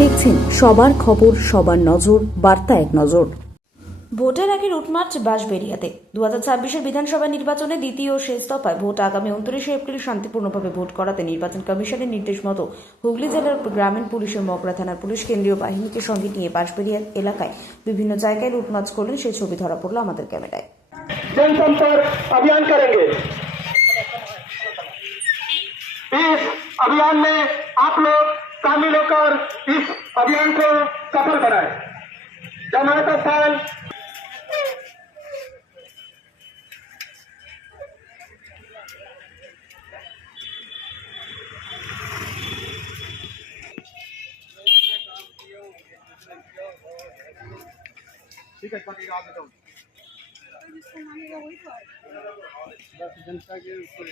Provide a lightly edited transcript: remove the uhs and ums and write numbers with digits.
দেখছেন সবার খবর, সবার নজর, বার্তা এক নজর। ভোটের আগে রুটমার্চ বাঁশবেড়িয়াতে 2026 বিধানসভা নির্বাচনে দ্বিতীয় ও শেষ দফায় ভোট আগামী 29 এপ্রিল শান্তিপূর্ণভাবে ভোট করাতে নির্বাচন কমিশনের নির্দেশ মতো হুগলি জেলার গ্রামীণ পুলিশ ও মগরা থানার পুলিশ কেন্দ্রীয় বাহিনীকে সঙ্গে নিয়ে বাঁশবেড়িয়া এলাকায় বিভিন্ন জায়গায় রুটমার্চ করলেন, সেই ছবি ধরা পড়লো আমাদের ক্যামেরায়। जनसंपर्क अभियान करेंगे। इस अभियान में आप लोग शामिल होकर इस अभियान को सफल बनाएं। जमात अफजाल ठीक है, बाकी आगे जाओ। जनता के ऊपर